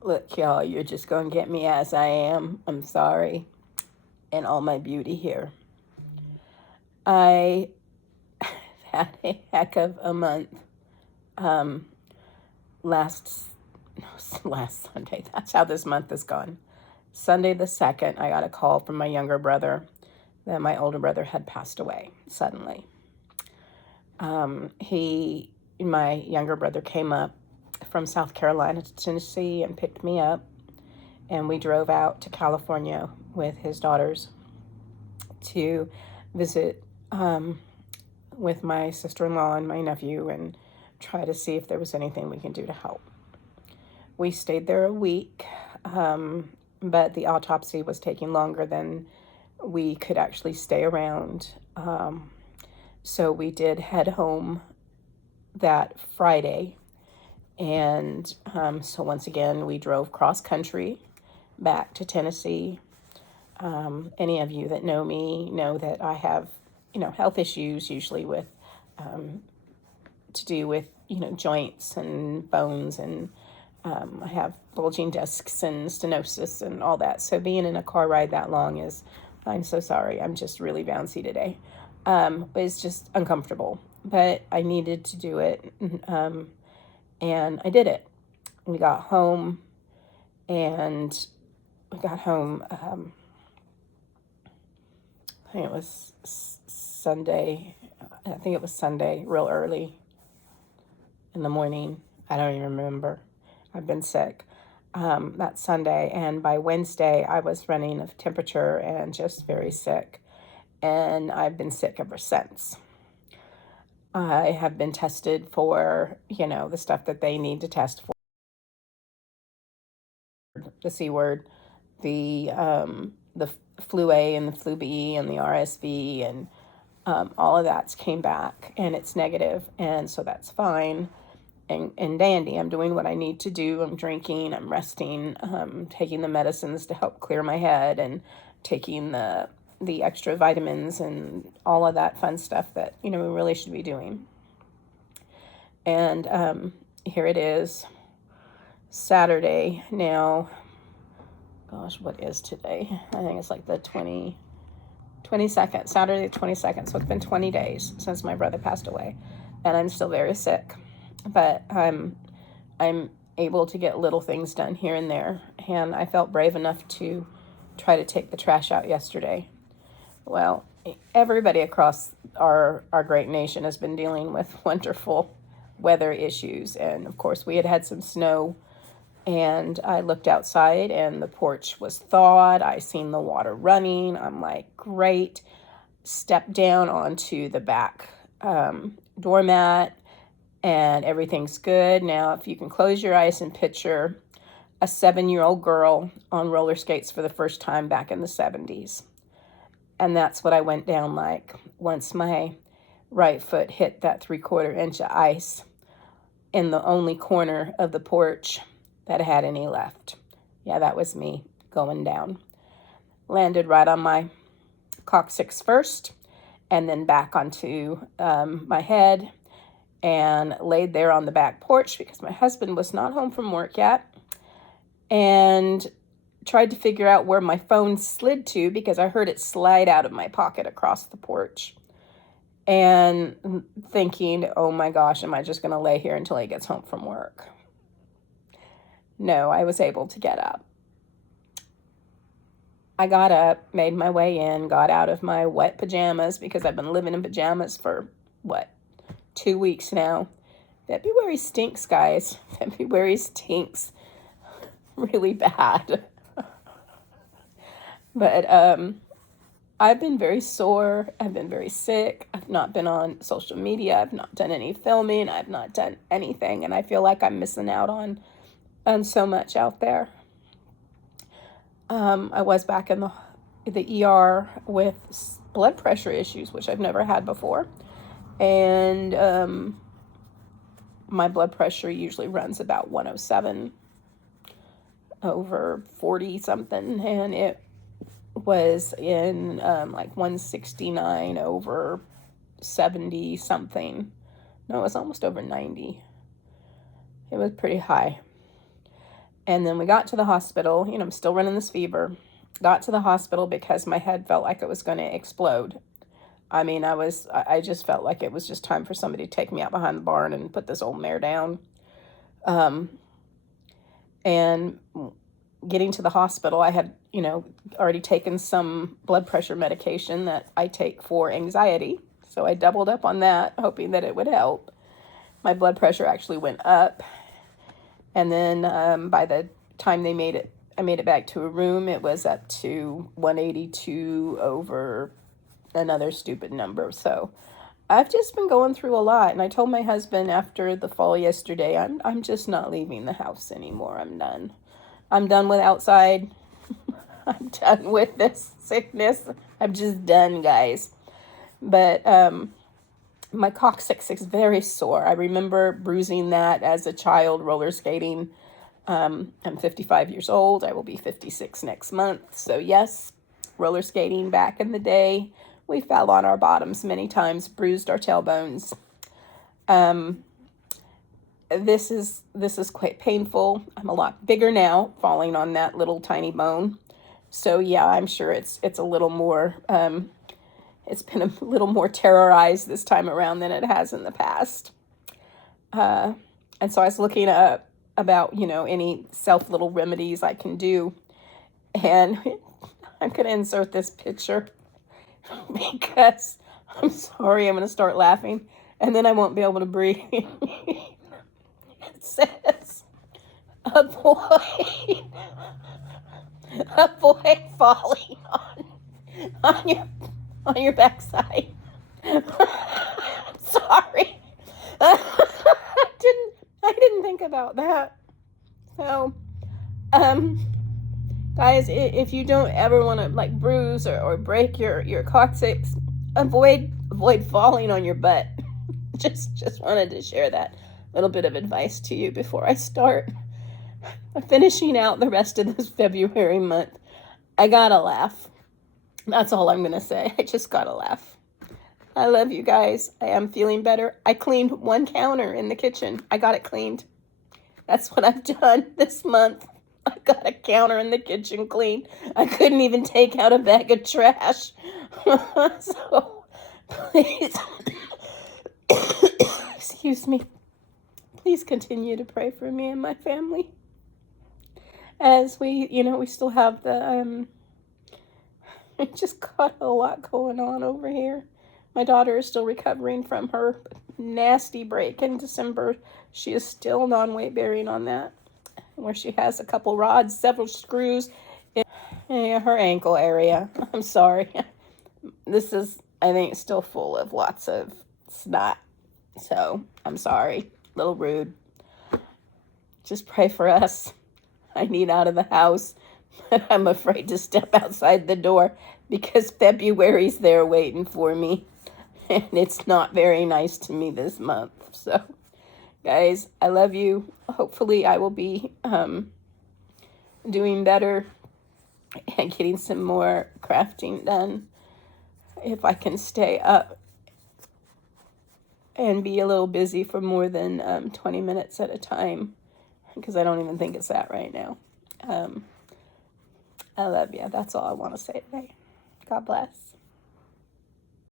Look, y'all, you're just going to get me as I am. I'm sorry. And all my beauty here. I had a heck of a month. Um, last last Sunday. That's how this month has gone. Sunday the 2nd, I got a call from my younger brother that my older brother had passed away suddenly. My younger brother came up from South Carolina to Tennessee and picked me up, and we drove out to California with his daughters to visit with my sister-in-law and my nephew and try to see if there was anything we can do to help. We stayed there a week, but the autopsy was taking longer than we could actually stay around. So we did head home that Friday. And so once again, we drove cross country back to Tennessee. Any of you that know me know that I have, health issues usually with, to do with, joints and bones, and I have bulging discs and stenosis and all that. So being in a car ride that long I'm so sorry, I'm just really bouncy today. It's just uncomfortable, but I needed to do it, and I did it. We got home, and we got home, I think it was Sunday. I think it was Sunday, real early in the morning. I don't even remember. I've been sick that Sunday, and by Wednesday, I was running a temperature and just very sick. And I've been sick ever since. I have been tested for, the stuff that they need to test for, the C word, the flu A and the flu B and the RSV, and all of that came back, and it's negative, and so that's fine. And dandy. I'm doing what I need to do. I'm drinking, I'm resting, taking the medicines to help clear my head, and taking the extra vitamins and all of that fun stuff that, we really should be doing. And here it is, Saturday now. Gosh, what is today? I think it's like the 22nd, Saturday the 22nd. So it's been 20 days since my brother passed away, and I'm still very sick. But I'm able to get little things done here and there, and I felt brave enough to try to take the trash out yesterday. Well, everybody across our great nation has been dealing with wonderful weather issues, and of course we had some snow, and I looked outside and the porch was thawed. I seen the water running. I'm like, great. Stepped down onto the back doormat, and everything's good. Now, if you can close your eyes and picture a 7-year-old girl on roller skates for the first time back in the 70s. And that's what I went down like once my right foot hit that 3/4 inch of ice in the only corner of the porch that had any left. Yeah, that was me going down. Landed right on my coccyx first, and then back onto my head, and laid there on the back porch because my husband was not home from work yet, and tried to figure out where my phone slid to because I heard it slide out of my pocket across the porch, and thinking, oh my gosh, am I just going to lay here until he gets home from work? No, I was able to get up. I got up, made my way in, got out of my wet pajamas because I've been living in pajamas for, 2 weeks now. February stinks, guys. February stinks really bad. But I've been very sore. I've been very sick. I've not been on social media. I've not done any filming. I've not done anything. And I feel like I'm missing out on so much out there. I was back in the ER with blood pressure issues, which I've never had before. And my blood pressure usually runs about 107 over 40 something, and it was in like 169 over 70 something. No, it was almost over 90. It was pretty high. And then we got to the hospital. You know, I'm still running this fever. Got to the hospital because my head felt like it was going to explode. I mean, I just felt like it was just time for somebody to take me out behind the barn and put this old mare down. Um, and getting to the hospital, I had, you know, already taken some blood pressure medication that I take for anxiety. So I doubled up on that, hoping that it would help. My blood pressure actually went up. And then by the time I made it back to a room, it was up to 182 over another stupid number. So I've just been going through a lot. And I told my husband after the fall yesterday, I'm just not leaving the house anymore. I'm done. I'm done with outside. I'm done with this sickness. I'm just done, guys. But my coccyx is very sore. I remember bruising that as a child roller skating. I'm 55 years old. I will be 56 next month. So yes, roller skating back in the day. We fell on our bottoms many times, bruised our tailbones. This is quite painful. I'm a lot bigger now, falling on that little tiny bone. So yeah, I'm sure it's a little more, it's been a little more terrorized this time around than it has in the past. And so I was looking up about, you know, any little remedies I can do. And I'm going to insert this picture because I'm sorry, I'm going to start laughing and then I won't be able to breathe. It says, avoid falling on your backside. Sorry. I didn't think about that. So, guys, if you don't ever want to like bruise or break your coccyx, avoid falling on your butt. just wanted to share that little bit of advice to you before I start finishing out the rest of this February month. I gotta laugh. That's all I'm gonna say. I just gotta laugh. I love you guys. I am feeling better. I cleaned one counter in the kitchen. I got it cleaned. That's what I've done this month. I got a counter in the kitchen cleaned. I couldn't even take out a bag of trash. So, please, excuse me. Please continue to pray for me and my family. As we still have the, we just got a lot going on over here. My daughter is still recovering from her nasty break in December. She is still non-weight bearing on that, where she has a couple rods, several screws in her ankle area. I'm sorry. This is, I think, still full of lots of snot. So, I'm sorry. A little rude. Just pray for us. I need out of the house, but I'm afraid to step outside the door because February's there waiting for me. And it's not very nice to me this month. So, guys, I love you. Hopefully I will be doing better and getting some more crafting done. If I can stay up and be a little busy for more than 20 minutes at a time. Because I don't even think it's that right now. I love you. That's all I want to say today. God bless.